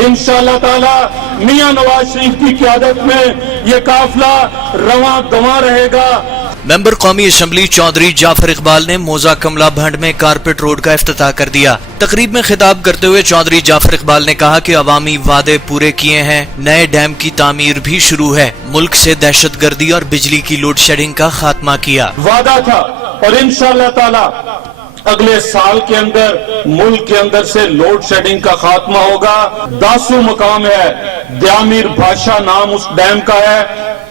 इंशाअल्लाह ताला मियां नवाज शरीफ की क़यादत में ये काफिला रवां दवां रहेगा। मेंबर कौमी असम्बली चौधरी जाफर इकबाल ने मौजा कमला भंड में कारपेट रोड का इफ्तिताह कर दिया। तकरीब में खिताब करते हुए चौधरी जाफर इकबाल ने कहा कि अवामी वादे पूरे किए हैं, नए डैम की तामीर भी शुरू है, मुल्क से दहशतगर्दी और बिजली की लोड शेडिंग का खात्मा किया। वादा था और इंशाअल्लाह ताला अगले साल के अंदर मुल्क के अंदर से लोड शेडिंग का खात्मा होगा। 10 मकाम है, द्यामीर बादशाह नाम उस डैम का है।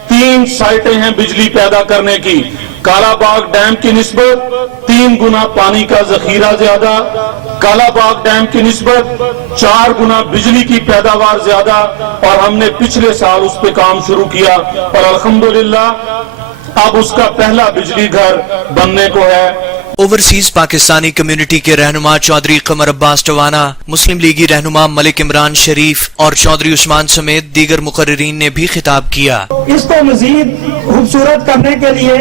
3 साइटें हैं बिजली पैदा करने की। कालाबाग डैम की निस्बत 3 गुना पानी का जखीरा ज्यादा, कालाबाग डैम की निस्बत 4 गुना बिजली की पैदावार ज्यादा, और हमने पिछले साल उस पे काम शुरू किया और अल्हम्दुलिल्लाह अब उसका पहला बिजली घर बनने को है। ओवरसीज पाकिस्तानी कम्युनिटी के रहनुमा चौधरी कमर अब्बास टवाना, मुस्लिम लीगी रहनुमा मलिक इमरान शरीफ और चौधरी उस्मान समेत दीगर मुकर्रिरीन ने भी खिताब किया। इसको मजीद खूबसूरत करने के लिए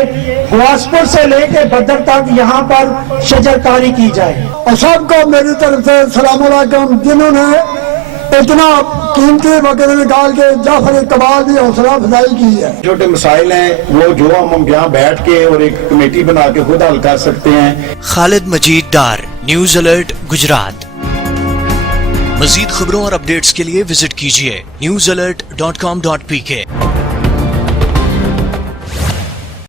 गुआसपुर से लेके बदर तक यहाँ पर शजरकारी की जाए। और सबको मेरी तरफ से सलाम अलैकुम। जिन्होंने इतना कीमती वक्त निकाल के जाफर इकबाल की हौसला अफजाई की है। छोटे मसाइल हैं वो जो हम यहाँ बैठ के और एक कमेटी बना के खुद हल कर सकते हैं। खालिद मजीद डार, न्यूज अलर्ट गुजरात। मजीद खबरों और अपडेट्स के लिए विजिट कीजिए newsalert.com.pk।